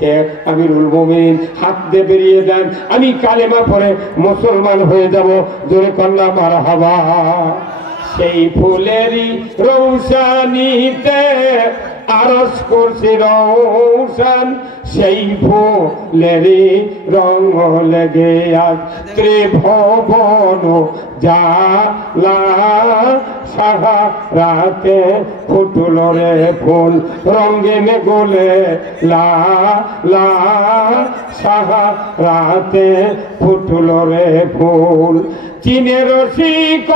হে আমিরুল মুমিনিন হাত দিয়ে বেরিয়ে দেন, আমি কালেমা পড়ে মুসলমান হয়ে যাব। জোরে কন্যা মারহাবা। সেই ফুলেরই রৌশানিতে আরশ করছি রৌশান, সেই ফুলেরই রঙ লেগে আজ ত্রিভুবন জালা। সাহারাতে ফুটল রে ফুল রঙিন গোলে লা লা, সাহারাতে ফুটল রে ফুল। চীনের রসিক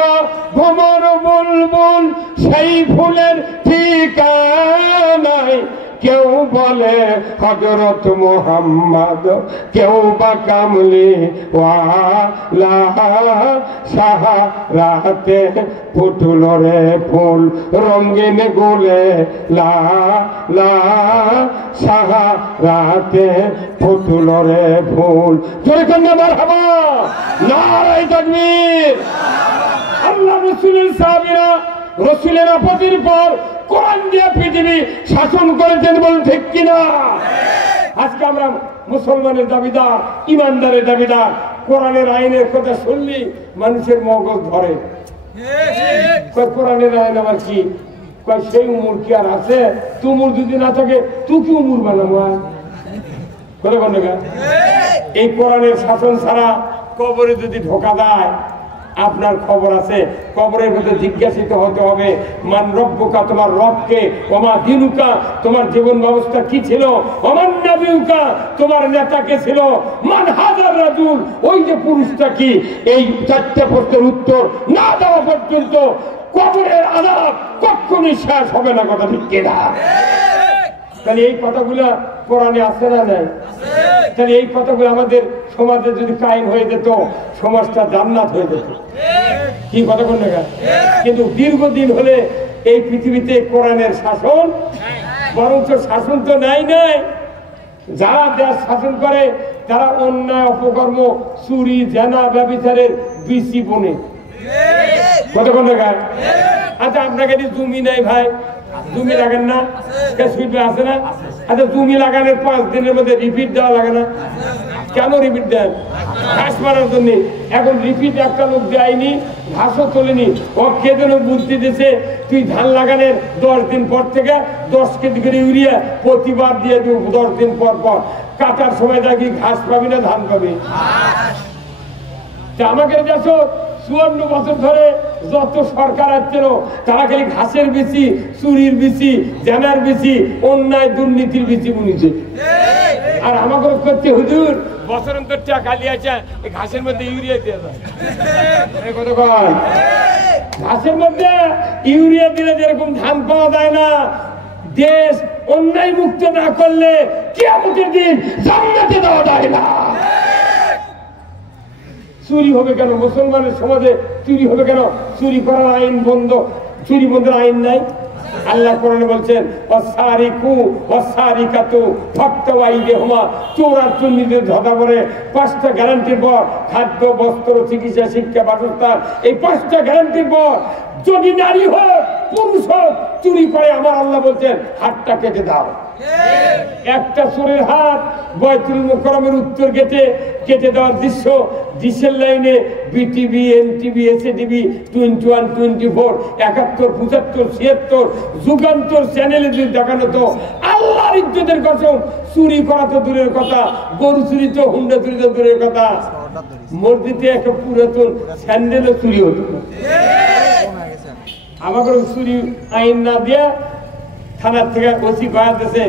ভ্রমর বুলবুল, সেই ফুলের ঠিকানায় কেউ বলে হযরত মুহাম্মদ, কেউ বা কামলি ওয়ালা। সাহারাতে ফুটল রে ফুল রঙিন গোলে লা লা, সাহারাতে ফুটল রে ফুল। জোরে কন্যা মারহাবা, নারায়ে তাকবীর। আল্লাহ রাসূলের সাহাবীরা রাসূলের আপত্তির পর কোরআন দিয়ে পৃথিবী শাসন করেছেন, বলেন ঠিক কিনা? আজকে আমরা মুসলমানের দাবিদার, ইমানদারের দাবিদার। কোরআনের আইনের কথা শুনলি মানুষের মগজ ধরে। কোরআনের আইন আবার কি? সেই উমর কি আর আছে? তুমুর যদি না থাকে তুই কি উমর বানাবো? এই কোরআনের শাসন ছাড়া কবরে যদি ঢোকা দেয়, আপনার খবর আছে। কবরের মধ্যে জিজ্ঞাসিত হতে হবে, মান রব্বুকা, তোমার রবকে, ওমা দিনুকা, তোমার জীবন ব্যবস্থা কি ছিল, ওমান নাবিয়ুকা, তোমার নেতা কে ছিল, মান হাজার রাজুল, ওই যে পুরুষটা কি। এই চারটে প্রশ্নের উত্তর না দেওয়া পর্যন্ত কবরের আযাব কখনোই শেষ হবে না। কথা ঠিক কিনা? তাহলে এই কথাগুলা কোরআনে আছে না নাই? তাহলে এই কথাগুলো আমাদের সমাজে যদি কায়েম হয়ে যেত, সমাজটা জান্নাত হয়ে যেত। কি কথা বল না? কিন্তু দীর্ঘদিন হলে এই পৃথিবীতে কোরআনের শাসন, বরঞ্চ শাসন তো নাই। যারা দেশ শাসন করে তারা অন্যায়, অপকর্ম, চুরি, জেনা, ব্যভিচারের বিচি বনে। কথা বল না? আচ্ছা, আপনাকে জমি নাই ভাই, জমি লাগান না? আছে না? আচ্ছা, জমি লাগানোর 5 দিনের মধ্যে রিপিট দেওয়া লাগে না? কেন রিপিট দেন? ঘাস মারার জন্য। এখন রিপিট একটা লোক দেয়নি, ঘাসও তোলেনি, ও কে যেন বুদ্ধি দিয়েছে, তুই ধান লাগানোর 10 দিন পর থেকে 10 কেজি করে ইউরিয়া প্রতিবার দিয়ে দিব। 10 দিন পর পর কাটার সময় দেখি ঘাস পাবি না ধান পাবি। আমাকে দেখো 54 বছর ধরে যত সরকার আসছিল তারা খালি ঘাসের বেশি, চুরির বেশি, জেনার বেশি, অন্যায় দুর্নীতির বেশি বুনিছে। আর আমাকে করতে হুজুর বছর অন্তর টাকা লিয়েছে ঘাসের মধ্যে ইউরিয়া দিয়ে দেয়। ঘাসের মধ্যে ইউরিয়া দিলে যেরকম ধান পাওয়া যায় না, দেশ অন্যায় মুক্ত না করলে কিয়ামতের দিন জান্নাতে যাওয়া যায় না। চুরি হবে কেন? মুসলমানের সমাজে চুরি হবে কেন? চুরি করার আইন বন্ধ, চুরি বন্ধের আইন নাই। আল্লাহ কোরআনে বলছেন, ওয়াসারিকু ওয়াসারিকাতু ফাক্তাউ আইদিহুমা, চোর আর চুন্নিদের ধরা পড়ে 5টা গ্যারান্টির পর, খাদ্য, বস্ত্র, চিকিৎসা, শিক্ষা, বাসস্থান, এই 5টা গ্যারান্টির পর যদি নারী হোক পুরুষ হোক চুরি করে, আমার আল্লাহ বলছেন হাতটা কেটে দাও। একটা চোরের হাত বাইতুল মুকাররমের উত্তর গেটে কেটে দেওয়ার দৃশ্য ডিসেল লাইনে বিটিভি, এনটিভি, এসএটিভি, 21, 24, 71, 75, 76 যুগান্তর চ্যানেলে যদি দেখানো তো আল্লাহর ইজ্জতের কসম, চুরি করা তো দূরের কথা, গরু চুরি তো, হুন্ডা চুরি তো দূরের কথা, মসজিদে একটা পুরাতন স্যান্ডেলও চুরি হতো। আমাকে চুরি আইন না দিয়া থানার থেকে ওসি গয়া দিয়েছে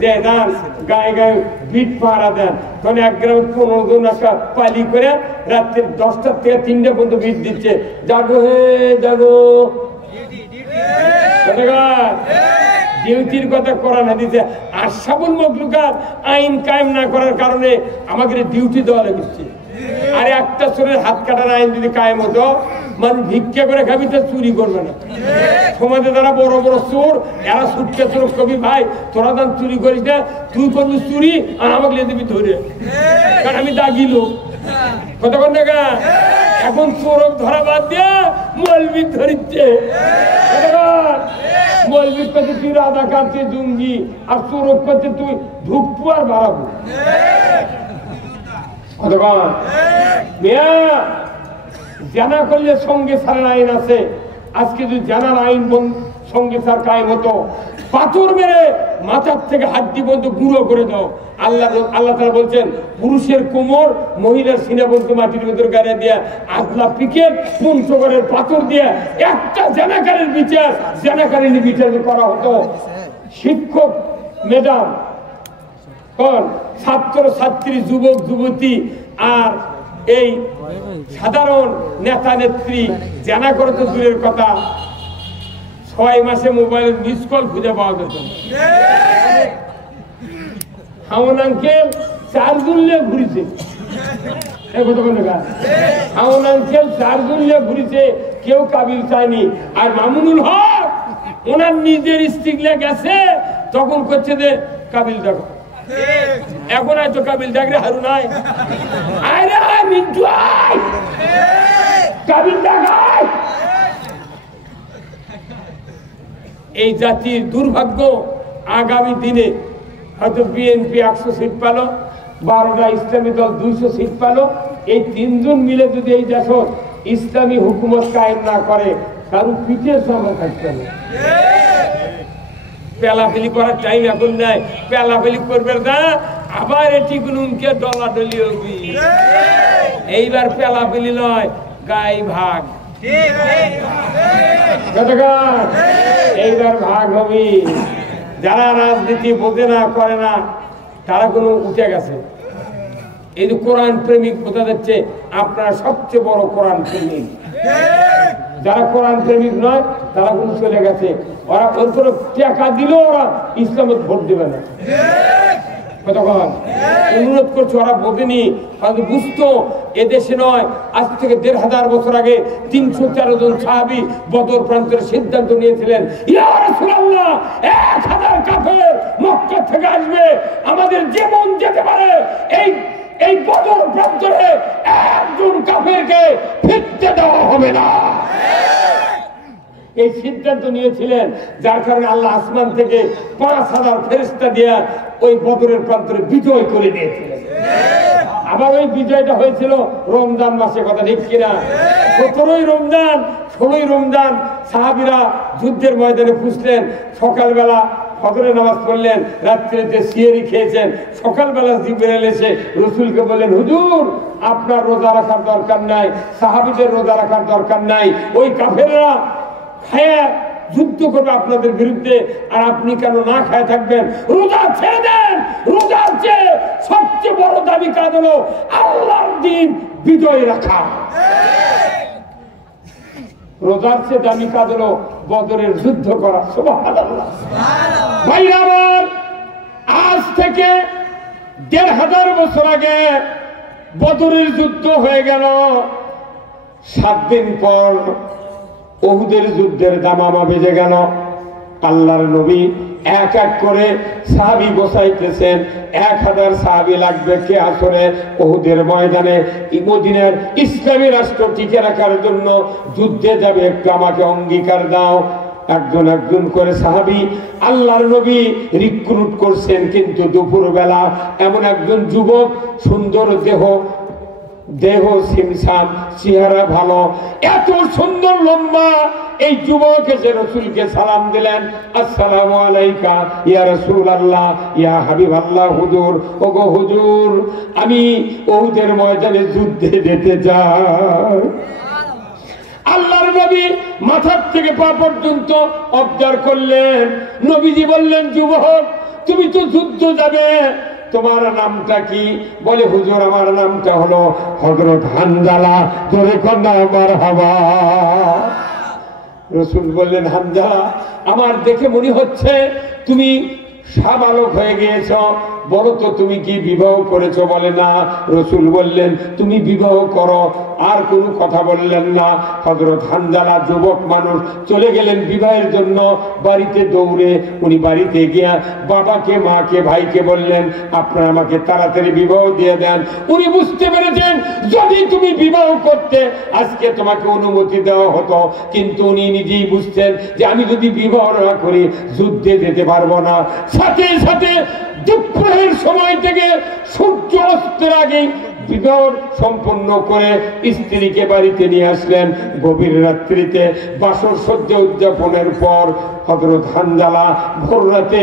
যে দান গায়ে গায়ে বিট পাহারা দেন, তখন 1 গ্রামে 15 জন একটা পালি করে রাত্রে 10টা থেকে 3টা পর্যন্ত বিট দিচ্ছে। জাগো হে জাগো, ডিউটির কথা কোরআনে দিচ্ছে। আশরাফুল মাখলুকাত আইন কায়েম না করার কারণে আমাকে ডিউটি দেওয়া লাগছে। আর একটা চোরের হাত কাটার আইন যদি কায়েম হতো, মানুষ ভিক্ষা করে খাবি, তো চুরি করবে না। সমাজে যারা বড় বড় চোর, এরা ছুটকে চোর কবি, ভাই তোরা দান চুরি করিস না, তুই করবি চুরি আর আমাকে নিয়ে দিবি ধরে, কারণ আমি দাগিল। কতক্ষণ দেখা এখন চোরক ধরা বাদ দিয়ে মলবি ধরিচ্ছে। মৌলবীর কাছে তুই রাজাকার তুই জঙ্গি আর চোরক কাছে তুই ঢুকবো আর বাড়াবো জানা করলে সঙ্গে সারের আইন আছে আজকে যদি জানার আইন সঙ্গে সার কায়েম হতো পাথর মেরে মাথার থেকে হাড্ডি পর্যন্ত গুঁড়ো করে দাও আল্লাহ তাআলা বলছেন পুরুষের কোমর মহিলার সিনা পর্যন্ত মাটির ভেতর গাড়ে দিয়া আতলা পিকেট পঞ্চগড়ের পাথর দিয়া একটা জানাকারের বিচার জানাকারীর বিচার করা হতো শিক্ষক ম্যাডাম কোন ছাত্র ছাত্রী যুবক যুবতী আর এই সাধারণ নেতা নেত্রী জানা করে তো দূরের কথা 6 মাসে মোবাইলের মিস কল খুঁজে পাওয়া যেত হাউন আঙ্কেল চারজন নিয়ে ঘুরেছে হাউন আঙ্কেল চারজন নিয়ে ঘুরেছে কেউ কাবিল চায়নি আর মামুনুল হক ওনার নিজের স্ত্রী গেছে তখন করছে যে কাবিল দেখো এখন হয়তো কাবিল ডাকরে হারু নাই আরে মিন্টু আয় কাবিল দেখায় এই জাতির দুর্ভাগ্য আগামী দিনে হয়তো বিএনপি 100 সিট পেল 12টা ইসলামী দল 200 সিট পেল এই তিনজন মিলে যদি এই দেশ ইসলামী হুকুমত কায়েম না করে কারণ পিঠের সামনে থাকতে হবে পেলাফেলি করার টাইম এখন নাই পেলাফেলি করবে না আবার এটি গুনুমকে ডলাডলি হবি এইবার পেলাফেলি নয় গাই ভাগ এইবার ভাগ হবি যারা রাজনীতি বোঝে না করে না তারা কোনো উঠে গেছে এই যে কোরআন প্রেমিক বোঝা যাচ্ছে আপনারা সবচেয়ে বড় কোরআন প্রেমিক যারা কোরআন প্রেমিক নয় তারা কোনো চলে গেছে ওরা ওর কোনো টাকা দিলেও ওরা ইসলামত ভোট দেবে না কতক্ষণ অনুরোধ করছে ওরা বোঝেনি বুঝতো এদেশে নয় আজ থেকে 1500 বছর আগে 313 জন সাহাবী বদর প্রান্তের সিদ্ধান্ত নিয়েছিলেন ইয়া রাসূলুল্লাহ 1000 কাফের মক্কা থেকে আসবে আমাদের জীবন যেতে পারে এই বদর প্রান্তরে একজন কাফেরকে ফিরতে দেওয়া হবে না এই সিদ্ধান্ত নিয়েছিলেন যার কারণে আল্লাহ আসমান থেকে 5000 ফেরেশতা দিয়ে ওই বদরের প্রান্তরে বিজয় করে দিয়েছিলেন আবার ওই বিজয়টা হয়েছিল রমজান মাসে কথা ঠিক কিনা 17ই রমজান 16ই রমজান সাহাবীরা যুদ্ধের ময়দানে পুষলেন সকালবেলা ফজরের নামাজ পড়লেন রাত্রিতে সিয়ারি খেয়েছেন সকালবেলা জিবরাইল এসে রাসূলকে বললেন হুজুর আপনার রোজা রাখার দরকার নাই সাহাবীদের রোজা রাখার দরকার নাই ওই কাফেররা খায় যুদ্ধ করবে আপনাদের বিরুদ্ধে আর আপনি কেন না খায় থাকবেন রোজা ছেড়ে দেন রোজার চেয়ে সবচেয়ে বড় দাবি কাজ হলো আল্লাহর দ্বীন বিজয় রাখা রোজার চেয়ে দামি কাজ হলো বদরের যুদ্ধ করা সুবহানাল্লাহ ভাইরা আমার আজ থেকে 1500 বছর আগে বদরের যুদ্ধ হয়ে গেল 7 দিন পর উহুদের যুদ্ধের দামামা বেজে গেল আল্লাহর নবী এক এক করে সাহাবী গোছাইতেছেন 1000 সাহাবী লাগবে কে আসরে উহুদের ময়দানে মদিনার ইসলামী রাষ্ট্র টিকে রাখার জন্য যুদ্ধে যাবে একটু আমাকে অঙ্গীকার দাও একজন একজন করে সাহাবী আল্লাহর নবী রিক্রুট করছেন কিন্তু দুপুরবেলা এমন একজন যুবক সুন্দর দেহ সিমসাম চেহারা ভালো এত সুন্দর লম্বা এই যুবক এসে রাসূলকে সালাম দিলেন আসসালামু আলাইকা ইয়া রাসূলুল্লাহ ইয়া হাবিবাল্লাহ হুজুর ওগো হুজুর আমি উহুদের ময়দানে যুদ্ধে যেতে চাই আল্লাহর নবী মাথার থেকে পা পর্যন্ত অবজার্ভ করলেন নবীজি বললেন যুবক তুমি তো যুদ্ধ যাবে তোমার নামটা কি বলে হুজুর আমার নামটা হলো হযরত হানজালা জোরে কন্যা মারহাবা রাসূল বললেন হানজালা আমার দেখে মনে হচ্ছে তুমি সাবালক হয়ে গিয়েছ বলো তো তুমি কি বিবাহ করেছো? বলে না। রাসূল বললেন তুমি বিবাহ করো। আর কোনো কথা বললেন না। হযরত হানজালা যুবক মানুষ চলে গেলেন বিবাহের জন্য। বাড়িতে দৌড়ে উনি বাড়িতে গিয়া বাবাকে, মাকে, ভাইকে বললেন আপনারা আমাকে তাড়াতাড়ি বিবাহ দিয়ে দেন। উনি বুঝতে পেরেছেন যদি তুমি বিবাহ করতে আজকে তোমাকে অনুমতি দেওয়া হতো, কিন্তু উনি নিজেই বুঝতেন যে আমি যদি বিবাহ না করি যুদ্ধে যেতে পারবো না। সাথে সাথে দুপুরের সময় থেকে সূর্য অস্তের আগে বিবাহ সম্পন্ন করে স্ত্রীকে বাড়িতে নিয়ে আসলেন। গভীর রাত্রিতে বাসর সজ্জা উদযাপনের পর হযরত হানজালা ভোর রাতে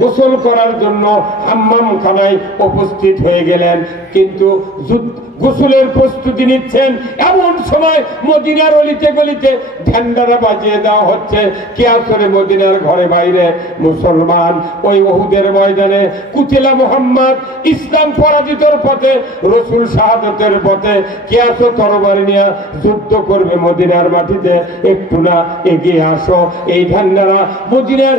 গোসল করার জন্য হাম্মাম খানায় উপস্থিত হয়ে গেলেন। কিন্তু গোসলের প্রস্তুতি নিচ্ছেন এমন সময় মদিনার অলিতে গলিতে ঝান্ডারা বাজিয়ে দেওয়া হচ্ছে। কিয়াসরে মদিনার ঘরে বাইরে মুসলমান ওই উহুদের ময়দানে কুতিলা মুহাম্মদ, ইসলাম পরাজিতর পথে, রাসূল শাহাদাতের পথে। কিয়াসো তরবারি নিয়ে যুদ্ধ করবে মদিনার মাটিতে, একটু না এগিয়ে আসো। এই ঝান্ডারা মদিনার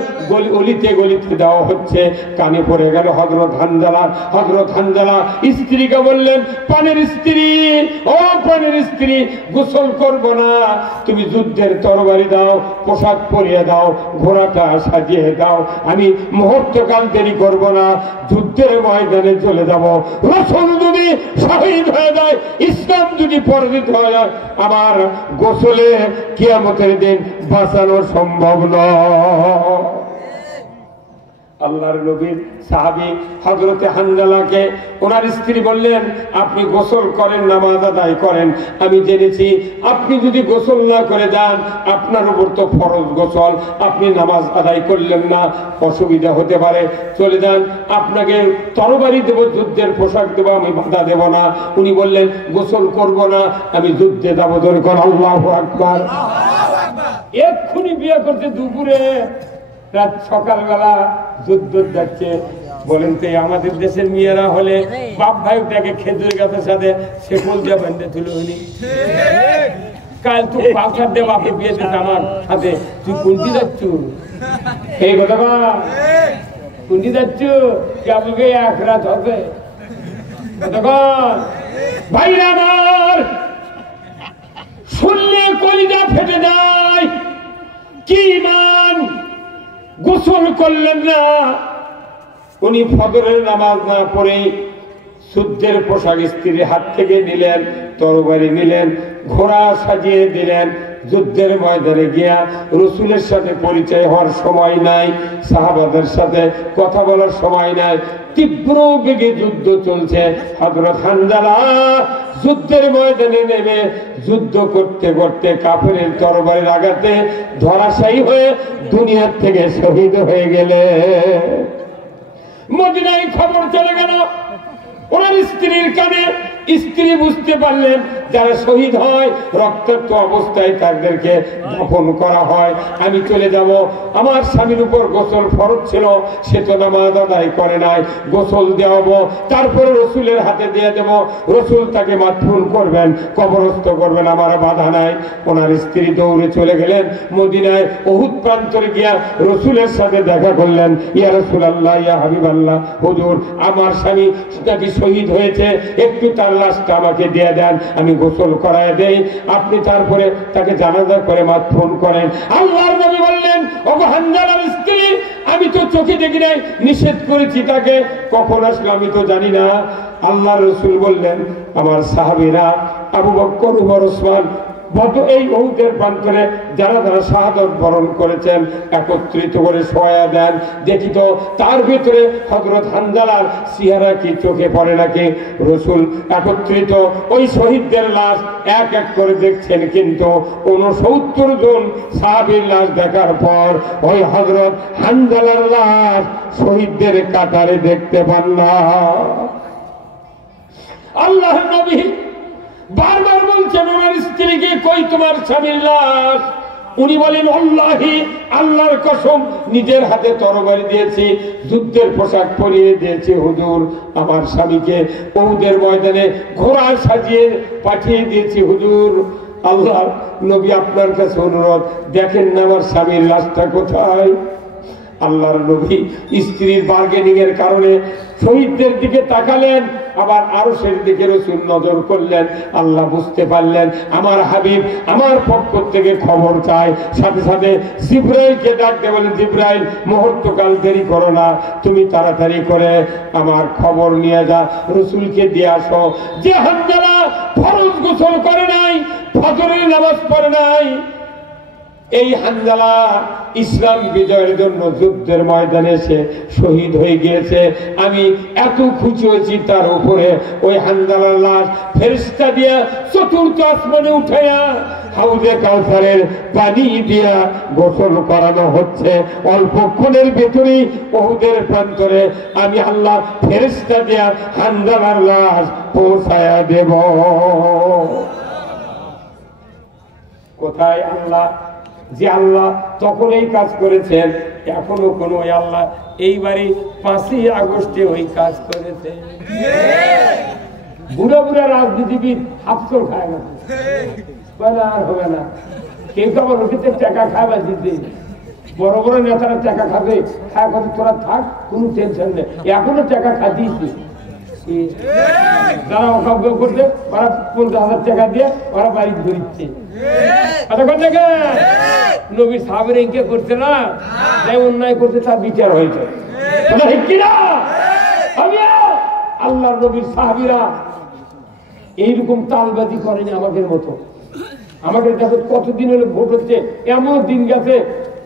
অলিতে গলিতে দেওয়া হচ্ছে। কানে পড়ে গেল হযরত হানজালা। হযরত হানজালা স্ত্রীকে বললেন পানের স্ত্রী, ও পানের স্ত্রী, গোসল করবো না, তুমি যুদ্ধের তরবারি দাও, পোশাক পরিয়ে দাও, ঘোড়াটা সাজিয়ে দাও, আমি মুহূর্তকাল দেরি করব না, যুদ্ধের ময়দানে চলে যাব। রাসূল যদি শহীদ হয়ে যায়, ইসলাম যদি পরাজিত হয়ে যায়, আমার গোসলে কিয়ামতের দিন বাঁচানো সম্ভব নয়। আল্লাহর নবীর সাহাবী হযরতে হানজালাকে ওনার স্ত্রী বললেন আপনি গোসল করেন, নামাজ আদায় করেন। আমি জেনেছি আপনি যদি গোসল না করে যান আপনার উপর তো ফরজ গোসল, আপনি নামাজ আদায় করলেন না, অসুবিধা হতে পারে, চলে যান, আপনাকে তরবারি দেব, যুদ্ধের পোশাক দেব, আমি বাধা দেব না। উনি বললেন গোসল করব না, আমি যুদ্ধে যাব। দরকার আল্লাহু আকবার। এক্ষুনি বিয়ে করতে দুপুরে, রাত সকালবেলা যুদ্ধ যাচ্ছে। বলেন তো আমাদের দেশের মেয়েরা হলে বাপ ভাই তাকে খেজুর গাছের সাথে শেকল দিয়ে বেঁধে তুলে উনি কাল তুই বাপসার দে বাপে বিয়ে দিতে আমার হাতে, তুই কোনটি যাচ্ছ? এই কথা কোনটি যাচ্ছ? কেবলকে এক রাত হবে ভাইরা আমার, শুনলে কলিজা ফেটে যায়। কি মান গোসল করলেন না, উনি ফজরের নামাজ না পড়ে যুদ্ধের পোশাক স্ত্রীর হাত থেকে নিলেন, তরবারি নিলেন, ঘোড়া সাজিয়ে দিলেন। যুদ্ধের ময়দানে গিয়া রাসূলের সাথে পরিচয় হওয়ার সময় নাই, সাহাবাদের সাথে কথা বলার সময় নাই, তীব্র বেগে যুদ্ধ চলছে। হযরত হানজালা যুদ্ধের ময়দানে নেমে যুদ্ধ করতে করতে কাফেরের তরবারির আঘাতে ধরাশায়ী হয়ে দুনিয়ার থেকে শহীদ হয়ে গেলে। মদিনায় খবর চলে গেল ওনার স্ত্রীর কানে। স্ত্রী বুঝতে পারলেন যারা শহীদ হয় রক্তাক্ত অবস্থায় তাদেরকে দাফন করা হয়। আমি চলে যাব, আমার স্বামীর উপর গোসল ফরজ ছিল, সে তো নামাজ আদায় করে নাই, গোসল দেওয়াবো, তারপরে রাসূলের হাতে দিয়ে দেব, রাসূল তাকে মাদফুন করবেন, কবরস্থ করবেন, আমার বাধা নাই। ওনার স্ত্রী দৌড়ে চলে গেলেন মদিনায়। উহুদ প্রান্তরে গিয়া রাসূলের সাথে দেখা করলেন। ইয়া রাসূলুল্লাহ, ইয়া হাবিবাল্লাহ, হুজুর আমার স্বামী নাকি শহীদ হয়েছে, একটু তার লাশটা আমাকে দিয়ে দেন, আমি গোসল করায় দেই, আপনি তারপরে তাকে জানাজা করে মাদফুন করেন। আল্লাহর নবী বললেন ওগো হানজালার স্ত্রী, আমি তো চোখে দেখি নাই, নিষেধ করেছি তাকে, কখন আসলো আমি তো জানি না। আল্লাহর রাসূল বললেন আমার সাহাবীরা আবু বকর, ওমর, ওসমান এই উহুদের প্রান্তরে যারা যারা শাহাদাত বরণ করেছেন একত্রিত করে শোয়া দেন, দেখি তো তার ভিতরে হযরত হানজালার চেহারা কি চোখে পড়ে নাকি। রাসূল একত্রিত ওই শহীদদের লাশ এক এক করে দেখছেন, কিন্তু 69 জন সাহাবীর লাশ দেখার পর ওই হযরত হানজালার লাশ শহীদদের কাতারে দেখতে পান না। আল্লাহর নবী বারবার বলছেন ওনার স্ত্রীকে, কই তোমার স্বামীর লাশ? উনি বলেন আল্লাহি, আল্লাহর কসম, নিজের হাতে তরবারি দিয়েছি, যুদ্ধের পোশাক পরিয়ে দিয়েছি হুজুর, আমার স্বামীকে উহুদের ময়দানে ঘোড়া সাজিয়ে পাঠিয়ে দিয়েছি হুজুর। আল্লাহর নবী আপনার কাছে অনুরোধ, দেখেন না আমার স্বামীর লাশটা কোথায়? আল্লাহর নবী স্ত্রীর বার্গেনিং এর কারণে শহীদদের দিকে তাকালেন, আবার আরশের দিকে রাসূল নজর করলেন। আল্লাহ বুঝতে পারলেন আমার হাবিব আমার পক্ষ থেকে খবর চায়। সাথে সাথে জিবরাইলকে ডাকতে বলেন, জিবরাইল মুহূর্তকাল দেরি করো না, তুমি তাড়াতাড়ি করে আমার খবর নিয়ে যা, রাসূলকে দিয়ে আসো যে হানজালা ফরজ গোসল করে নাই, ফজরের নামাজ পড়ে নাই। এই হানজালা ইসলাম বিজয়ের জন্য যুদ্ধের ময়দানে এসে শহীদ হয়ে গিয়েছে। আমি এত খুশি হয়েছি তার উপরে ওই হানজালার লাশ ফেরেশতা দিয়া চতুর্থ আসমানে উঠাইয়া হাউজে কাউসারের পানি দিয়া গোসল করানো হচ্ছে। অল্পক্ষণের ভেতরেই উহুদের প্রান্তরে আমি আল্লাহ ফেরেশতা দিয়া হানজালার লাশ পৌঁছায়া দেব। কোথায় আল্লাহ? যে আল্লাহ তখন এই কাজ করেছেন, এখনো কোন ওই আল্লাহ এইবারে 5ই আগস্টে ওই কাজ করেছে। বুড়া বুড়া রাজনীতিবিদ হাফসল খায় না, আর হবে না। কেউ তো আবার ওকে টাকা খাওয়া দিতে, বড় বড় নেতারা টাকা খাবে, খায় কত তোরা থাক, কোনো টেনশন নেই, এখনো টাকা খাদিয়েছি। যারা অকাব্য করছে ওরা 50,000 টাকা দিয়ে ওরা বাড়ি ধরিচ্ছে। নবী সাহাবের ইনকে করছে না, তাই অন্যায় করছে তার বিচার হয়েছে। আল্লাহর নবীর সাহাবীরা এইরকম তালবাজি করেনি আমাদের মতো। আমাদের কাছে কতদিন হলে ভোট হচ্ছে, এমন দিন গেছে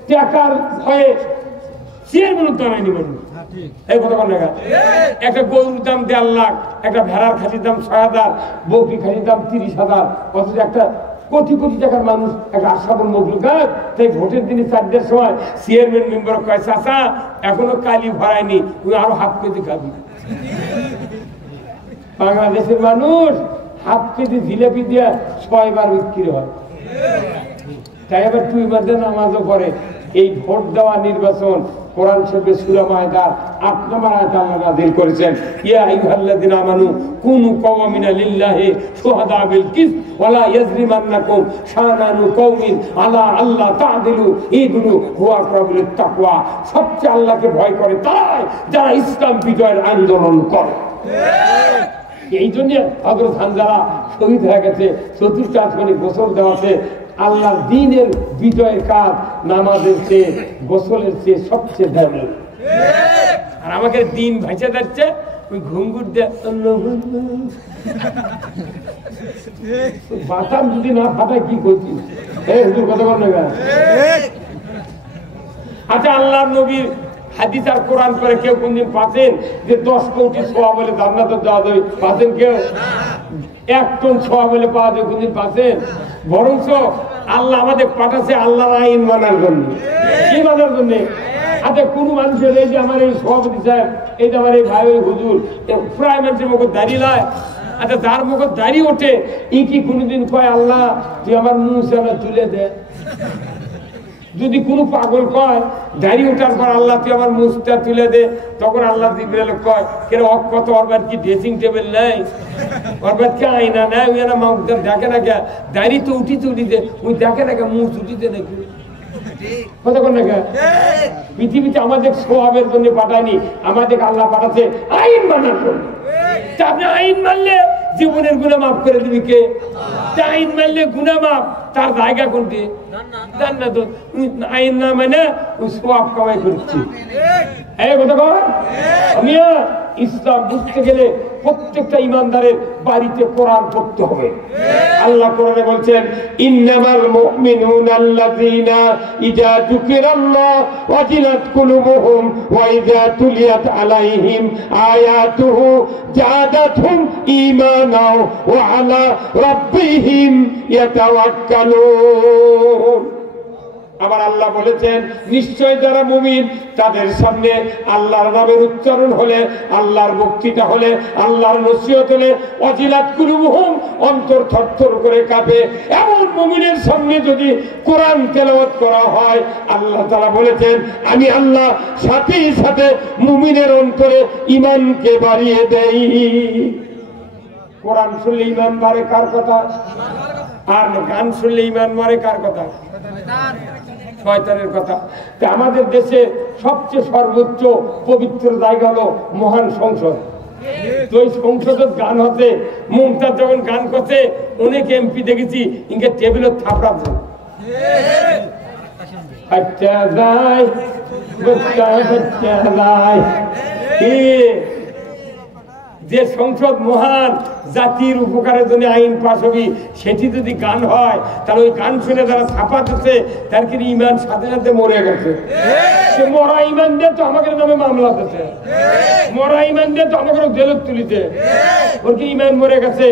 টাকার ভয়ে চেয়ারম্যান দাঁড়ায়নি মানুষ। এই কথা বলে একটা গরুর দাম 1.5 লাখ, একটা ভেড়ার খাসির দাম 6,000, বকরি খাসির দাম 30,000, অথচ একটা কোটি কোটি টাকার মানুষ একটা আশাবল মখলুকাত। তাই ভোটের দিনে 4টার সময় চেয়ারম্যান মেম্বার কয়, চাচা এখনো কালি ভরায়নি, তুই আরো হাফ কেজি খাবি। বাংলাদেশের মানুষ হাফ কেজি জিলেপি দিয়ে 6 বার বিক্রি হয়। তাই আবার 2 মাসে নামাজও পড়ে। এই ভোট দেওয়া নির্বাচন কোরআন শরীফে সূরা মায়দার 8 নম্বর আয়াতে আল্লাহ নাযিল করেছেন, ইয়া আইয়ুহাল্লাযিনা আমানু কুনু কাওয়ামিনা লিল্লাহি শুহাদা বিল কিস ওয়ালা ইয়াজরিমান্নাকুম শানানু কওমিন আলা আল্লাহ তা'দিলু ইদলু হুয়া আকরাবু লিত-তাকওয়া। সবচেয়ে আল্লাহকে ভয় করে তারাই যারা ইসলাম বিজয়ের আন্দোলন করে। এই জন্য হযরত হানজালা শহীদ হয়ে গেছে। চতুর্থ আসমানে গোসল দেওয়াতে আল্লাহর দ্বীনের বিজয়ের কাজ নামাজের চেয়ে গোসলের চেয়ে সবচেয়ে দামি। আর আমাকে দিন ভাইসে যাচ্ছে ওই ঘুঙ্গুর দিয়ে বাতাম যদি না ফাটায় কি করছিস? হুজুর কথা বল না। আচ্ছা, আল্লাহর নবীর হাদিস আর কোরআন করে কেউ কোনদিন পাচ্ছেন যে 10 কোটি ছোঁয়া বলে জান্নাতে যাওয়া যাবে? পাচ্ছেন কেউ? 1 টন ছোঁয়া বলে পাওয়া যাবে কোনদিন পাচ্ছেন? বরঞ্চ আল্লাহ আমাদের পাঠাচ্ছে আল্লাহর আইন মানার জন্য। কি মানার জন্য? আচ্ছা, কোন মানুষের এই যে আমার এই সভাপতি সাহেব, এই যে আমার এই ভাই হুজুর, প্রায় মানুষের মুখ দাঁড়িয়ে লায়। আচ্ছা, যার মুখ দাঁড়িয়ে ওঠে ই কি কোনদিন কয় আল্লাহ তুই আমার মুসানা তুলে দে? যদি কোন পাগল কয় দাঁড়িয়ে ওঠার পর আল্লাহ তুই আমার মুছটা তুলে দে, তখন আল্লাহ জিবরাইল কয় কেন অকত ওরবার কি ড্রেসিং টেবিল নেই, ওরবার কি আয়না নেই, ওই না মাউদার দেখে না কে দাঁড়িয়ে তো উঠিতে উঠিতে ওই দেখে না কে মুছ উঠিতে নাকি কথা বল না কে? পৃথিবীতে আমাদের স্বভাবের জন্য পাঠায়নি, আমাদের আল্লাহ পাঠাচ্ছে আইন মানার জন্য। আপনি আইন মানলে জীবনের গুনাহ মাফ করে দিবি কে? আইন মানলে গুনাহ মাফ, তার জায়গা কোনটি? জান্নাত। আইন না মানে সওয়াব কামাই করছি। এই কথা কর। আমিও ইসলাম বুঝতে গেলে প্রত্যেকটা ইমানদারের বাড়িতে কোরআন পড়তে হবে। আল্লাহ কোরআনে বলছেন, ইন্নামাল মুমিনুনা আল্লাযীনা ইযা যুকিরাল্লাহ ওয়াজিলাত কুলুবুহুম ওয়া ইযা তুলিয়াত আলাইহিম আয়াতুহু জাদাতহুম ঈমানা ওয়া আলা রাব্বিহিম ইয়াতাওয়াক্কালুন। আবার আল্লাহ বলেছেন, নিশ্চয় যারা মুমিন তাদের সামনে আল্লাহর নামের উচ্চারণ হলে, আল্লাহর বক্তৃতা হলে, আল্লাহর নসিহত হলে ওয়াজিলাত কুলুবুহুম, অন্তর থরথর করে কাঁপে। এমন মুমিনের সামনে যদি কোরআন তেলাওয়াত করা হয়, আল্লাহ তাআলা বলেছেন আমি আল্লাহ সাথে সাথে মুমিনের অন্তরে ঈমানকে বাড়িয়ে দেই। কোরআন শুনলে ঈমান বাড়ে কার কথা? আর গান শুনলে ঈমান বাড়ে কার কথা? শয়তানের কথা। তা আমাদের দেশে সবচেয়ে সর্বোচ্চ পবিত্র জায়গা হলো মহান সংসদ। তো এই সংসদের গান হতে মুমতাজ যখন গান করতে অনেক এমপি দেখেছি ইনকে টেবিলের থাপড়া আচ্ছা যায় যে সংসদ মহান জাতির উপকারের জন্য আইন পাশ হবি সেটি যদি গান হয় তাহলে ওই গান শুনে যারা ছাপা দিচ্ছে তার কি ইমান সাথে সাথে মরে গেছে। সে মরা ইমান দিয়ে তো আমাদের নামে মামলা দিচ্ছে, মরা ইমান দিয়ে তো আমাকে জেলত তুলিছে, ওর কি ইমান মরে গেছে।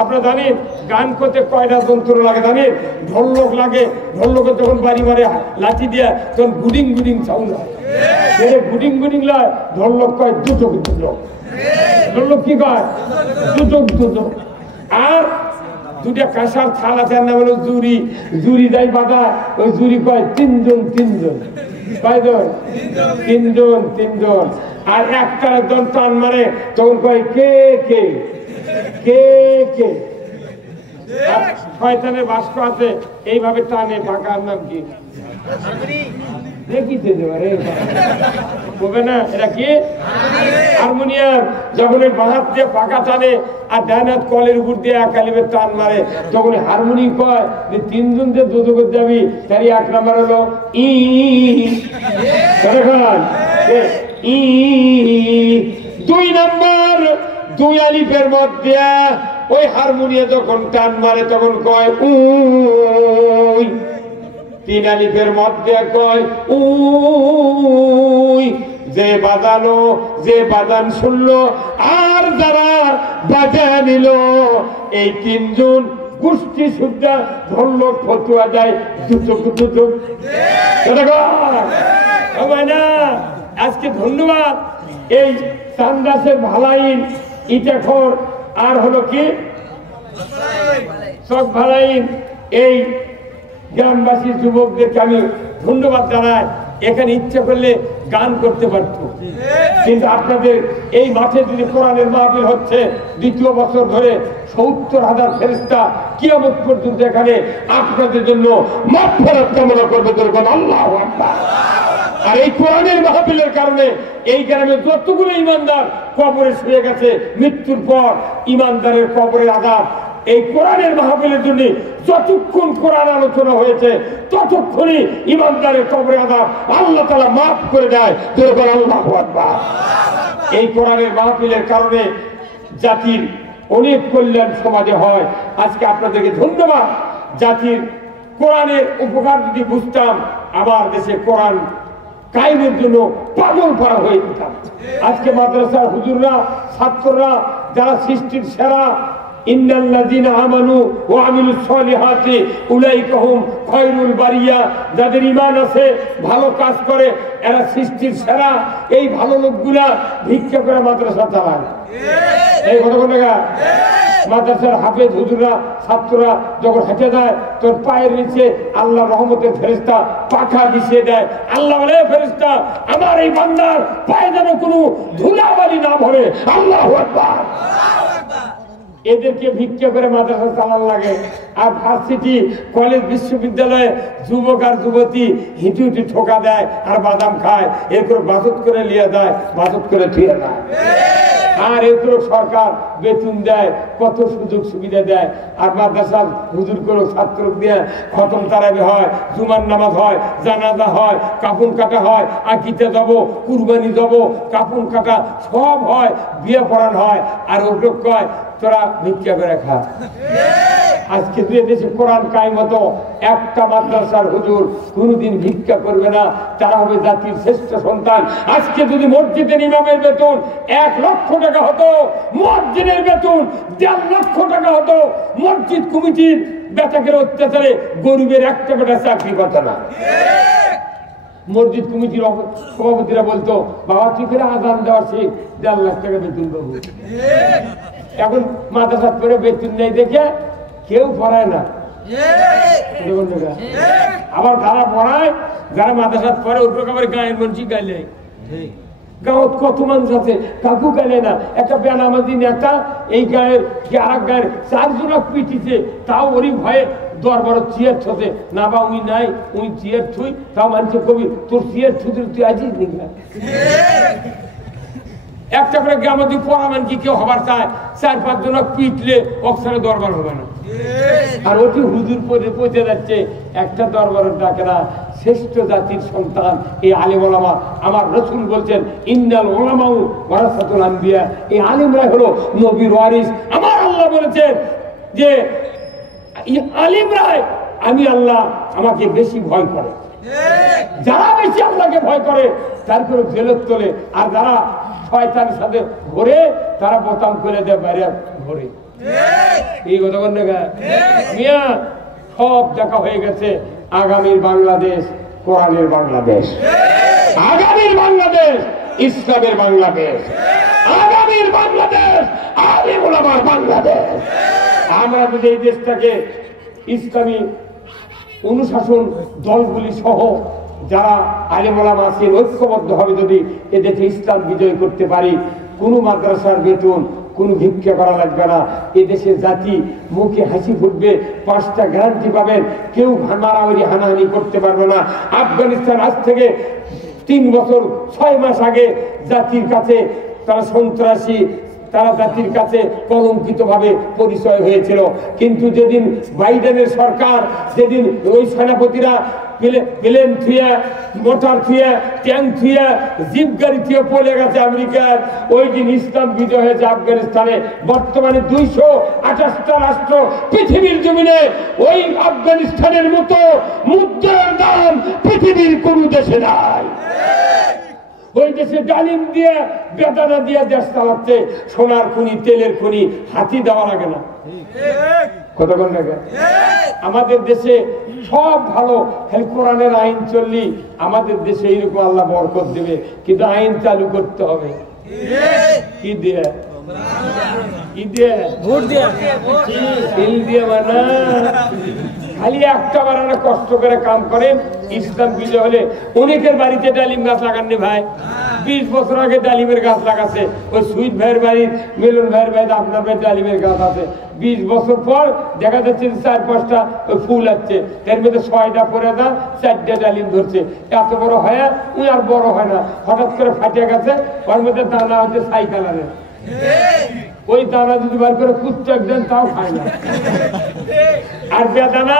আপনারা জানেন গান করতে কয়টা যন্ত্র লাগে জানেন? ঢোলক লাগে, ঢোলকে যখন বাড়ি মারে লাঠি দিয়া তখন গুডিং গুডিং সাউন্ড হয়, গুডিং গুডিং লয়। ঢোলক কয় দুটো ঢোলক কি কয় দুটো। আর দুটা কাঁসার থাল আছে নাম হলো জুরি, জুরি দেয় বাধা, ওই জুরি কয় তিনজন কয়জন তিনজন। আর একটা একজন টান মারে তখন কয় কে কে কে কে। শয়তানের বাক্স আছে এইভাবে টানে, পাকার নাম কি হারমোনিয়াম। যখন বাহাত দিয়ে পাকা টানে আর ডাইনাথ কলের উপর দিয়ে একালিবে টান মারে তখন হারমোনি কয় যে তিনজন যে দুদকে যাবি তারই এক নাম্বার হলো ই। দুই নাম্বার দুই আলিফের মধ্যে ওই হারমোনিয়াম যখন টান মারে তখন কয় উই। তিন আলিফের মধ্যে কয় উই। যে বাজানো, যে বাজান শুনলো আর যারা বাজা নিল, এই তিনজন গোষ্ঠী সুদ্ধা ধরল ফতুয়া যায় দুটো। আজকে ধন্যবাদ এই চান্দাসের ভালাইন ইটাখর আর হলো কি চক ভালাইন, এই গ্রামবাসী যুবকদেরকে আমি ধন্যবাদ জানাই। এখানে ইচ্ছা করলে গান করতে পারত, কিন্তু আপনাদের এই মাঠে যদি কোরআনের মাহফিল হচ্ছে দ্বিতীয় বছর ধরে ৭০,০০০ ফেরেশতা কিয়ামত পর্যন্ত এখানে আপনাদের জন্য মাগফিরাত কামনা করবে। আল্লাহু আকবার। আর এই কোরআনের মাহফিলের কারণে এই গ্রামে যতগুলো ইমানদার কবরে শুয়ে গেছে মৃত্যুর পর, ইমানদারের কবরের আযাব এই কোরআনের মাহফিলের জন্য যতক্ষণ কোরআন আলোচনা হয়েছে ততক্ষণই ইমানদারের কবরে আযাব আল্লাহ তাআলা মাফ করে দেয়। আল্লাহু আকবার। এই কোরআনের মাহফিলের কারণে জাতির অনেক কল্যাণ সমাজে হয়। আজকে আপনাদেরকে ধন্যবাদ। জাতির কোরআনের উপকার যদি বুঝতাম, আমার দেশে কোরআন কায়েমের জন্য পাগল করা হয়ে যেতাম। আজকে মাদ্রাসার হুজুররা, ছাত্ররা যারা সৃষ্টির সেরা, ইন্নাল্লাযীনা আমানু ওয়া আমিলুস সলিহাতি উলাইকা হুম খায়রুল বারিয়া, যাদের ঈমান আছে, ভালো কাজ করে, এরা সৃষ্টির সেরা। এই ভালো লোকগুলা ভিক্ষা করে মাদ্রাসা চালায়। এই কথা বলে মাদ্রাসার হাফেজ হুজুররা, ছাত্ররা যখন হেঁটে যায় তোর পায়ের নিচে আল্লাহ রহমতের ফেরেশতা পাখা বিছিয়ে দেয়। আল্লাহ বলে ফেরেশতা আমার এই বান্দার পায়ে যেন কোনো ধুলাবালি না ভরে। আল্লাহু আকবার। এদেরকে ভিক্ষা করে মাদ্রাসা চালান লাগে। আর ভার্সিটি, কলেজ, বিশ্ববিদ্যালয়ে যুবক আর যুবতী হিঁটু হিঁটু ঠোকা দেয় আর বাদাম খায়, এরপর বাজত করে নিয়ে যায়, বাজত করে ধুয়ে দেয়। আর এরপর সরকার বেতন দেয়, কত সুযোগ সুবিধা দেয়। আর মাদ্রাসার হুজুর করে ছাত্র দিয়ে খতম তারাবি হয়, জুমার নামাজ হয়, জানাজা হয়, কাফন কাটা হয়, আকিতে যাব, কুরবানি যাব, কাফন কাটা সব হয়, বিয়ে পড়ান হয়। আর ওগুলো কয় তোরা ভিক্ষা করে খা। আজকে দুই দেশে কোরআন কায়েম হতো, একটা মাদ্রাসার হুজুর কোনদিন ভিক্ষা করবে না, তারা হবে জাতির শ্রেষ্ঠ সন্তান। আজকে যদি মসজিদের ইমামের বেতন ১ লক্ষ টাকা হতো, মুয়াজ্জিনের বেতন ১.৫ লক্ষ টাকা হতো, মসজিদ কমিটির বেচাকের অত্যাচারে গরিবের একটা বেটা চাকরি করত না। মসজিদ কমিটির সভাপতিরা বলতো বাবা তুই করে আজান দেওয়ার শিখ, ১.৫ লাখ টাকা বেতন পাবো। এখন মাদ্রাসা করে বেতন নেই দেখে কেউ পড়ায় না। আবার যারা পড়ায়, যারা মাদ্রাসা পড়ে ওর আবার গায়ের মানুষই গাইলে, গাঁত কত মানুষ আছে কাকু গাইলে না। একটা বেনামাজি নেতা এই গায়ের আর এক গায়ের ৪ জন পিটিছে, তাও ওরই ভয়ে দরবার চেয়ার থতে না বা উই নাই উই চেয়ার থুই তা মানছে কবি তোর চেয়ার থুতে তুই আজিস নাকি না একটা করে গ্রামে তুই পরামান কি কেউ হবার চায় 4-5 জন পিটলে অক্সারে দরবার হবে না আর ওটি হুজুর পরে পৌঁছে যাচ্ছে একটা দরবারের ডাকে না শ্রেষ্ঠ জাতির সন্তান এই আলেম ওলামা আমার রাসূল বলছেন ইন্নাল উলামাউ ওয়ারাসাতুল আম্বিয়া এই আলেমরা হলো নবীর ওয়ারিস আমার আল্লাহ বলেছেন যে এই আলেমরাই আমি আল্লাহ আমাকে বেশি ভয় করে যারা বেশি আল্লাহকে ভয় করে তারপরে জেলত তোলে আর যারা শয়তানের সাথে ঘোরে তারা বোতাম করে দেয় বাইরে ঘোরে এই কথা বল না মিয়া সব দেখা হয়ে গেছে আগামীর বাংলাদেশ কোরআনের বাংলাদেশ আগামীর বাংলাদেশ ইসলামের বাংলাদেশ আগামীর বাংলাদেশ আলেম ওলামার বাংলাদেশ আমরা যদি এই দেশটাকে ইসলামী অনুশাসন দলগুলি সহ যারা আলেম ওলামা আছেন ঐক্যবদ্ধভাবে যদি এদেশে ইসলাম বিজয় করতে পারি কোনো মাদ্রাসার বেতন কোনো ভিক্ষা করা লাগবে না এদেশের জাতি মুখে হাসি ফুটবে 5টা গ্যারান্টি পাবেন কেউ মারামারি হানাহানি করতে পারবে না আফগানিস্তান আজ থেকে 3 বছর 6 মাস আগে জাতির কাছে তারা সন্ত্রাসী তারা জাতির কাছে কলঙ্কিত ভাবে পরিচয় হয়েছিল কিন্তু যেদিন বাইডেনের সরকার যেদিন ওই সেনাপতিরা প্লেন থুয়ে মোটর থুয়ে ট্যাঙ্ক থুয়ে জিপ গাড়ি থুয়ে পড়ে গেছে আমেরিকার ওই দিন ইসলাম বিজয় হয়েছে আফগানিস্তানে বর্তমানে 228টা রাষ্ট্র পৃথিবীর জমিনে ওই আফগানিস্তানের মতো মুদ্রার দাম পৃথিবীর কোন দেশে নাই ওই দেশে ডালিম দিয়ে বেদানা দিয়ে দেশ চালাচ্ছে সোনার খনি তেলের খনি হাতি দেওয়া লাগে না কতক্ষণ লাগে আমাদের দেশে সব ভালো খালি কোরআনের আইন চললি আমাদের দেশে এইরকম আল্লাহ বরকত দেবে কিন্তু আইন চালু করতে হবে কি দিয়ে কি দিয়ে ভোট দিয়ে বিল দিয়ে মানা খালি একটা বারানা কষ্ট করে কাম করেন ইসলাম বিজয় হলে অনেকের বাড়িতে ডালিম গাছ লাগাননি ভাই 20 বছর আগে ডালিমের গাছ লাগাচ্ছে ওই সুইট ভাইয়ের বাড়ির মিলন ভাইয়ের বাড়িতে আপনার ভাই ডালিমের গাছ আছে 20 বছর পর দেখা যাচ্ছে 4-5টা ওই ফুল আসছে এর মধ্যে 6টা পরে না 4টা ডালিম ধরছে এত বড় হয় ওই আর বড় হয় না হঠাৎ করে ফাটিয়ে গেছে ওর মধ্যে দানা হচ্ছে ছাই কালারের ওই দানা যদি বার করে কুচ্চক দেন তাও খায় না আর বেদানা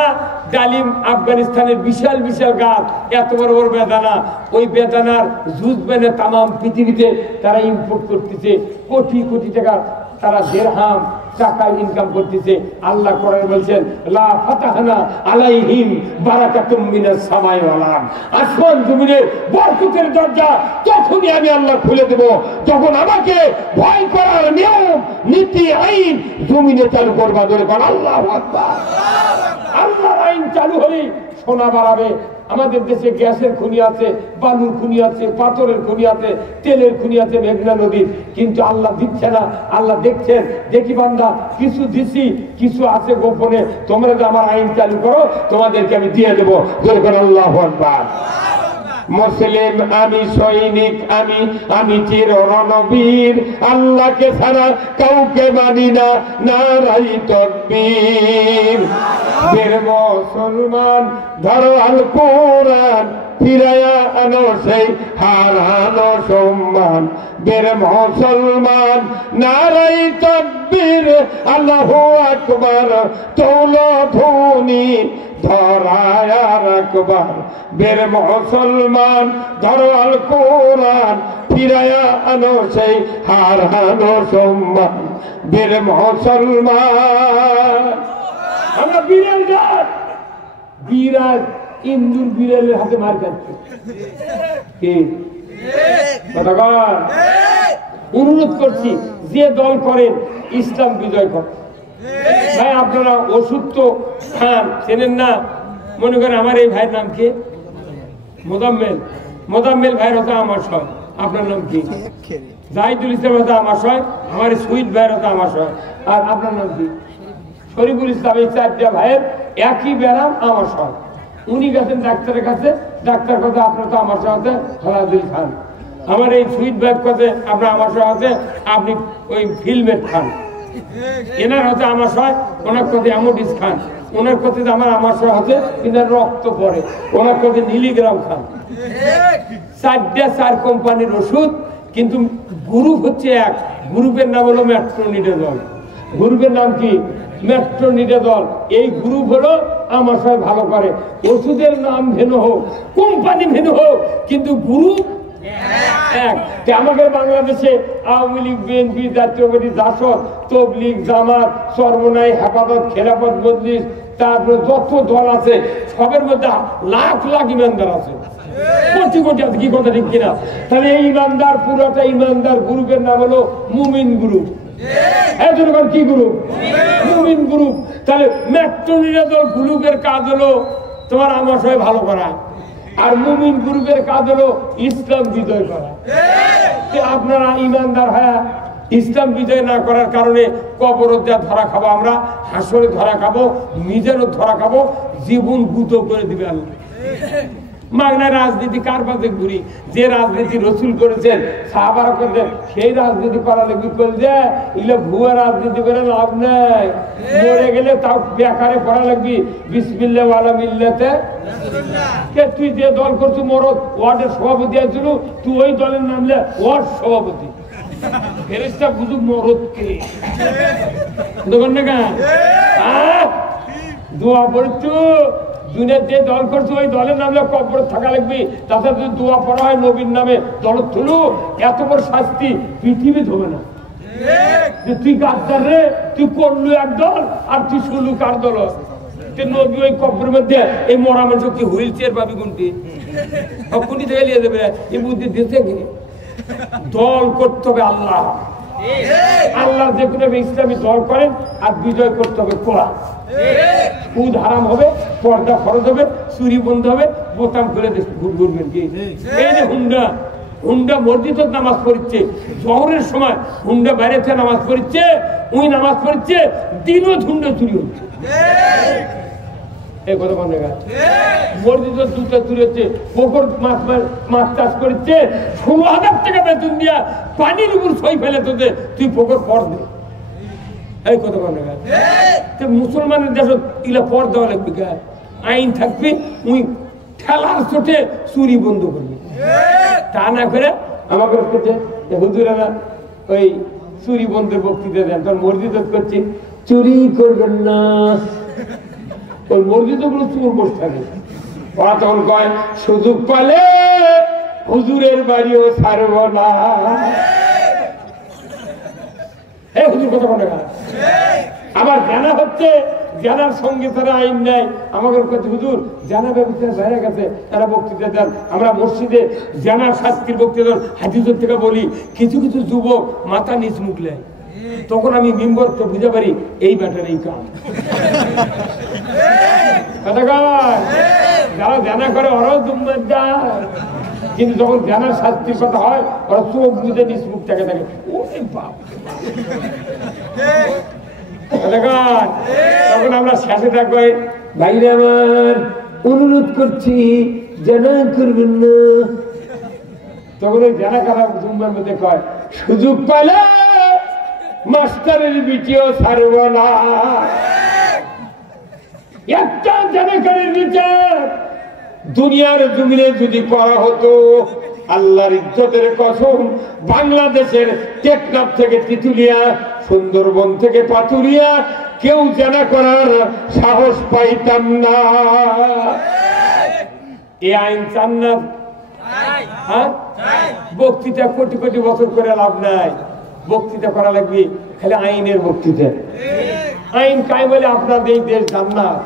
ডালিম আফগানিস্তানের বিশাল বিশাল গাছ এত বড় বড় বেদানা ওই বেদানার জুস বেনে তামাম পৃথিবীতে তারা ইম্পোর্ট করতেছে কোটি কোটি টাকা তারা দিরহাম টাকা ইনকাম করতেছে আল্লাহ কোরআনে বলছেন লা ফাতাহনা আলাইহিম বারাকাতুম মিনাস সামাই ওয়াল আরদ আসমান জমিনের বরকতের দরজা তখনই আমি আল্লাহ খুলে দেব যখন আমাকে ভয় করার নিয়ম নীতি আইন জমিনে চালু করবা ধরে বল আল্লাহু আকবার আল্লাহর আইন চালু হলেই সোনা বাড়াবে আমাদের দেশে গ্যাসের খনি আছে বালুর খনি আছে পাথরের খনি আছে তেলের খনি আছে মেঘনা নদীর কিন্তু আল্লাহ দিচ্ছে না আল্লাহ দেখছেন দেখি বান্দা কিছু দিছি কিছু আছে গোপনে তোমরা যদি আমার আইন চালু করো তোমাদেরকে আমি দিয়ে দেবো যেরকম আল্লাহু আকবার মুসলিম আমি সৈনিক আমি চির রণবীর আল্লাহকে ছাড়া কাউকে মানি না নারাই তাকবীর বীর মুসলমান ধরো আল কোরআন ফিরায়া আনো সেই হারানো সম্মান বীর মুসলমান নারাই তাকবীর আল্লাহু আকবার তোলো ধ্বনি ধরায় রাখবার বীর মুসলমান ধরো আল কোরআন ফিরায়া আনো সেই হারানো সম্মান বীর মুসলমান আমরা বীরের জাত বিরাট ইন্দুর বিড়ালের হাতে মার খাচ্ছে কি অনুরোধ করছি যে দল করেন ইসলাম বিজয় করতে ভাই আপনারা ওষুধ তো খান চেনেন না মনে করেন আমার এই ভাইয়ের নাম কি মোদাম্মেল ভাইয়ের হতো আমার সয় আপনার নাম কি জাহিদুল ইসলাম হতো আমার সয় আমার সুইট ভাইয়ের হতো আমার সয় আর আপনার নাম কি শরীফুল ইসলাম এই 4টা ভাইয়ের একই ব্যারাম আমার সয় উনি গেছেন ডাক্তারের কাছে ডাক্তার কথা আপনার তো আমার সাথে হালাদুল খান আমার এই সুইট ভাই কথা আপনার আমার সাথে আপনি ওই ফিল্মের খান এনার হচ্ছে আমার সয় ওনার কথা আমুদিস খান ওনার কথা আমার সহ আছে কিন্তু রক্ত পড়ে, ওনার কথা মিলিগ্রাম খান। 4 কোম্পানির ওষুধ, কিন্তু গ্রুপ হচ্ছে এক, গ্রুপের নাম হলো মেট্রোনিডাজল। গ্রুপের নাম কি? মেট্রোনিডাজল। এই গ্রুপ হলো আমার সবাই ভালো করে। ওষুধের নাম ভিন্ন হোক, কোম্পানি ভিন্ন হোক, কিন্তু গ্রুপ এক। আমাদের বাংলাদেশে আওয়ামী লীগ, বিএনপি, জাতীয় পার্টি, জাসদ, তবলিগ, জামাত, সর্বনাই, হেফাজত, খেলাফত, মজলিস, তারপরে যত দল আছে সবের মধ্যে লাখ লাখ ইমানদার আছে, কোটি কোটি আছে। কি কথা ঠিক কিনা? তাহলে এই ইমানদার পুরোটা ইমানদার গ্রুপের নাম হলো মুমিন গ্রুপ। কি গ্রুপ? মুমিন গ্রুপ। তাহলে মেট্রোনিডাজল গ্রুপের কাজ হলো তোমার আমার সবাই ভালো করা, আর মুমিন গ্রুপের কাজ হলো ইসলাম বিজয় করা। আপনারা ইমানদার হ্যাঁ ইসলাম বিজয় না করার কারণে কবরত ধরা খাবো, আমরা হাসরে ধরা খাবো, নিজেরও ধরা খাবো, জীবন গুতো করে দিবে আল্লাহ। মাগনা রাজনীতি কার পাশে ঘুরি? যে রাজনীতি রসুল করেছেন, সাহাবারা করেছেন, সেই রাজনীতি করা লাগবে। যে এগুলো ভুয়া রাজনীতি করে লাভ নাই, মরে গেলে তাও বেকারে করা লাগবে। বিসমিল্লাহ ওয়ালা মিল্লাতে। তুই যে দল করছো মরদ, ওয়ার্ডের সভাপতি আছিল, তুই ওই দলের নামলে ওয়ার্ড সভাপতি। ফেরেশতা বুঝুক মরদ কে দোয়া পড়ছো, দুনিয়ার যে দল করছো ওই দলের নামে কবর থাকা লাগবে। তাতে যদি দোয়া পড়া হয় নবীর নামে, দল থুলু, এত বড় শাস্তি পৃথিবী ধোবে না। তুই গাদ্দার রে, তুই করলু এক দল আর তুই শুনলু কার দল? নবী ওই কবরের মধ্যে এই মরা মানুষ কি হুইল চেয়ার পাবি কোনটি? কোনটি থেকে নিয়ে যাবে? এই বুদ্ধি দিতে গিয়ে দল করতে হবে আল্লাহ। আল্লাহ যে কোনো ইসলামী দল করেন আর বিজয় করতে হবে কোরআন। সুদ হারাম হবে, পর্দা ফরজ হবে, চুরি বন্ধ হবে, বোতাম করে ঘুরবেন কি? এই যে হুন্ডা, হুন্ডা মসজিদে নামাজ পড়ছে, জহরের সময় হুন্ডা বাইরেতে নামাজ পড়ছে, ওই নামাজ পড়ছে, দিনও হুন্ডা চুরি হচ্ছে। এই কথা বলে মসজিদের দুটো চুরি হচ্ছে, পুকুর মাছ চাষ করছে, 16,000 টাকা বেতন দিয়া পানির উপর সই ফেলে তোদের, তুই পুকুর পর দে। এই কথা বলে মুসলমানের দেশ ইলা পর দেওয়া লাগবে, আইন থাকবে, ওই ঠেলার চোটে চুরি বন্ধ করবে। তা না করে আমাকে হুজুরেরা ওই চুরি বন্ধের বক্তৃতা দেন, তখন মসজিদ করছে চুরি করবেন না, ওই মসজিদে গুলো চুর বসে থাকে। ওরা তখন কয় সুযোগ পালে হুজুরের বাড়িও ছাড়ব না। এই হুজুর কথা বলে আবার জানা হচ্ছে, জানার সঙ্গে তারা আইন নেয়। আমাদের কাছে হুজুর জানা ব্যবস্থা বাইরে গেছে, তারা বক্তৃতা দেন। আমরা মসজিদে জানার শাস্তির বক্তৃতা হাদিসের থেকে বলি, কিছু কিছু যুবক মাথা নিচ মুখলে, তখন আমি মিম্বর তো বুঝে পারি এই ব্যাটার এই কাম। যারা জানা করে ওরাও দুর্মার, কিন্তু যখন জানার শাস্তির কথা হয় ওরা চোখ বুঝে নিজ মুখ থেকে থাকে। তখন আমরা শেষে থাকবো, ভাইরা আমার অনুরোধ করছি জানা করবেন না। তখন ওই জানা কারা জুম্মার মধ্যে কয় সুযোগ পালে মাস্টারের বিটিও ছাড়ব না। একটা জানাকারের বিচার দুনিয়ার জমিনে যদি করা হতো, আল্লাহর ইজ্জতের কসম, বাংলাদেশের টেকনাফ থেকে তিতুলিয়া, সুন্দরবন থেকে পাতুরিয়া কেউ জানা করার সাহস পাইতাম না। এই আইন চান না? বক্তৃতা কোটি কোটি বছর করে লাভ নাই, বক্তৃতা করা লাগবে খালি আইনের বক্তৃতা। আইন কাই বলে আপনার এই দেশ জান্নাত,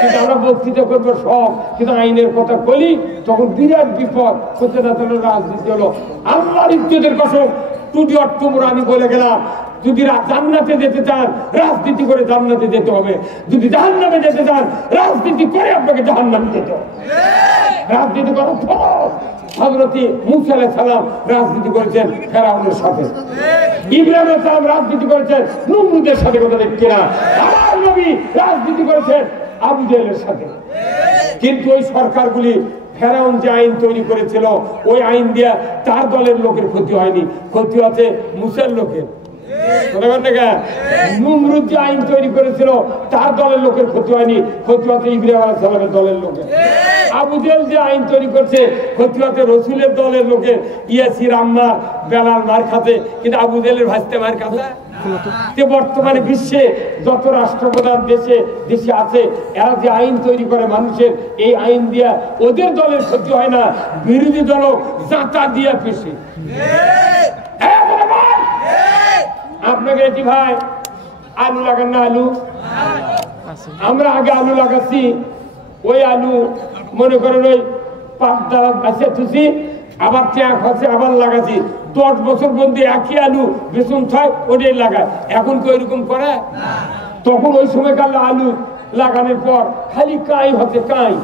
কিন্তু আমরা বক্তৃতা করবো সব, কিন্তু আইনের কথা বলি তখন বিরাট বিপদ হচ্ছে না। তাহলে রাজনীতি হলো আল্লাহর ইজ্জতের কসম, টুটি অর্থমরা আমি বলে গেলাম, যদি জান্নাতে যেতে চান রাজনীতি করে জান্নাতে যেতে হবে, যদি জাহান্নামে যেতে চান রাজনীতি করে আপনাকে জাহান্নামে যেতে হবে। রাজনীতি করার ফরজ। হযরত মূসা আলাইহিস সালাম রাজনীতি করেছেন ফেরাউনের সাথে, ইব্রাহিম আলাইহিস সালাম রাজনীতি করেছেন নমরুদের সাথে, কথা দেখছি না। আমার নবী রাজনীতি করেছেন আবু জেহেলের সাথে। কিন্তু ওই সরকারগুলি ফেরাউন যে আইন তৈরি করেছিল ওই আইন দিয়া তার দলের লোকের ক্ষতি হয়নি, ক্ষতি আছে মূসার লোকের। নমরুদ যে আইন তৈরি করেছিল তার দলের লোকের ক্ষতি হয়নি, ক্ষতি হচ্ছে ইব্রাহিম আলাইহিস সালামের দলের লোকের। আবু জেহেল যে আইন তৈরি করছে ক্ষতি হচ্ছে রসুলের দলের লোকের। ইয়াসির আম্মার বেলাল মার খাতে, কিন্তু আবু জেহেলের ভাসতে মার খাতে। বর্তমানে বিশ্বে যত রাষ্ট্রপ্রধান দেশে দেশে আছে, এরা যে আইন তৈরি করে মানুষের, এই আইন দিয়া ওদের দলের ক্ষতি হয় না, বিরোধী দল জাঁতা দিয়া পেশে। আপনাকে এটি ভাই আলু লাগান না? আলু আমরা আগে আলু লাগাচ্ছি, ওই আলু মনে করেন ওই 5 দাঁড়া গাছে থুছি, আবার চেয়া খাচ্ছে, আবার লাগাচ্ছি। 10 বছর বন্ধু একই আলু বেসন ছয় ওটাই লাগায়। এখন তো এরকম করে? তখন ওই সময়কার আলু লাগানোর পর খালি কাই হচ্ছে, কাই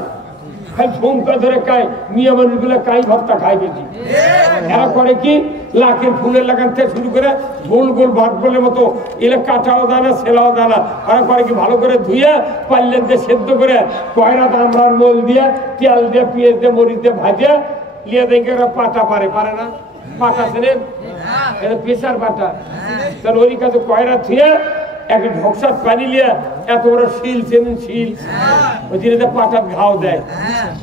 খালি সংখ্যা ধরে কাই, মিয়া মানুষগুলো কাই ভর্তা খায় বেশি। এরা করে কি, লাখের ফুলের লাগান থেকে শুরু করে গোল গোল ভাত বলের মতো এরা কাটাও দানা ছেলাও দানা। ওরা করে কি, ভালো করে ধুয়ে পাল্লের দিয়ে সেদ্ধ করে কয়রা দামড়ার মোল দিয়ে তেল দিয়ে পেঁয়াজ দিয়ে মরিচ দিয়ে ভাজে লিয়ে দেখে ওরা পাটা পারে না? পাটা ছিলেন পেশার পাটা। তাহলে ওই কাছে কয়রা থুয়ে একটা ঢকসার পানি লিয়ে এত বড় শিল চেনেন, শিল ওই জিনিসটা পাটার ঘাও দেয়।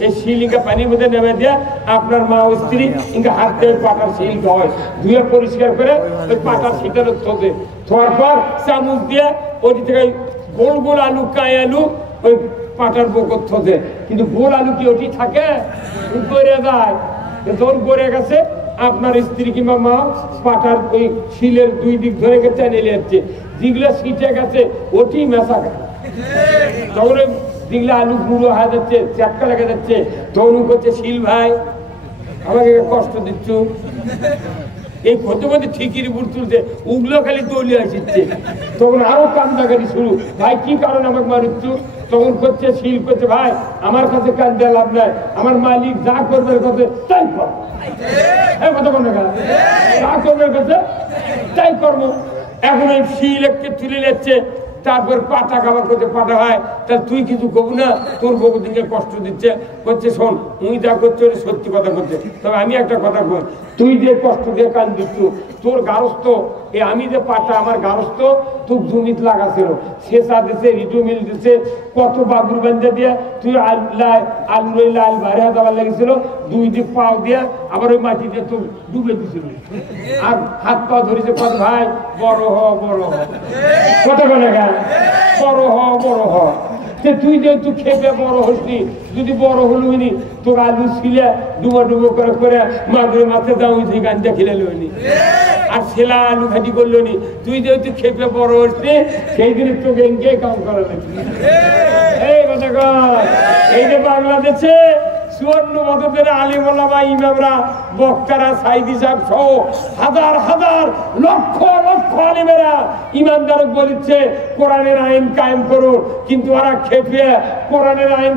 এই শিল ইঙ্কা পানির মধ্যে নেমে দিয়ে আপনার মা ও স্ত্রী ইঙ্কা হাত দিয়ে পাটার শিল ধোয়, ধুয়ে পরিষ্কার করে ওই পাটার শিলটা থোতে, থোয়ার পর চামচ দিয়ে ওই থেকে গোল গোল আলু, কাই আলু ওই পাটার বকর থোতে। কিন্তু গোল আলু কি ওটি থাকে? গড়ে যায়। যখন গড়ে গেছে আপনার স্ত্রী কিংবা মা পাটার ওই শিলের 2 দিক ধরে গেছে নিয়ে যাচ্ছে, যেগুলো ছিটে গেছে ওটি মেশা গেছে। তখন যেগুলো আলু গুঁড়ো হয়ে যাচ্ছে, চাটকা লেগে যাচ্ছে, তখন করছে শিল ভাই আমাকে কষ্ট দিচ্ছ। এই করতে করতে ঠিকই বুট তুলছে, ওগুলো খালি তৈরি আসছে। তখন আরো কান্দাকাটি শুরু, ভাই কি কারণ আমাকে মারুচ্ছ? তখন করছে শিল করছে, ভাই আমার কাছে কান্দা লাভ নাই, আমার মালিক যা করবে কাছে তাই কর। কথা বল না, যা করবে কাছে তাই কর্ম। এখন এই শিল একটু তুলে নিচ্ছে, তারপর পাটা খাবার করছে, পাটা হয় তাহলে তুই কিছু কবু না, তোর বউ দিকে কষ্ট দিচ্ছে। করছে শোন, তুই যা করছো সত্যি কথা করছে, তবে আমি একটা কথা বল, তুই যে কষ্ট দিয়ে কান দিচ্ছ, তোর গারস্থ আমি যে পাটা আমার গারস্থ তুই জমিত লাগাছিল, শেষা দিছে, রিটু মিল দিছে, কত বাবুর বেঁধে দিয়ে তুই আলু লাল ভারে দেওয়ার লেগেছিল, 2 দিক পাও দিয়ে আবার ওই মাটিতে তুই ডুবে দিছিল, আর হাত পা ধরেছে কত ভাই বড় হ বড় হ, কত করে গেল বড় হ বড় হ। তুই যেহেতু খেপে বড় হসনি, যদি বড় হলুনি তোর আলু ছিলে ডুবো ডুবো করে করে মাগুরে মাছে দাও গান খেলে লইনি, আর ছেলা আলু ঘাটি করলো নি। তুই যেহেতু খেপে বড় হসনি, সেই দিনে তোকে এনকে কাম করা লাগবে। এই কথা এই যে বাংলাদেশে 54 বছরের আলিম ওলামা ইমামরা বক্তারা সাইদি সাহেব সহ হাজার হাজার লক্ষ লক্ষ আলিমেরা ইমানদারক বলেছে কোরআনের আইন কায়েম করুন, কিন্তু ওরা খেপে কোরআনের আইন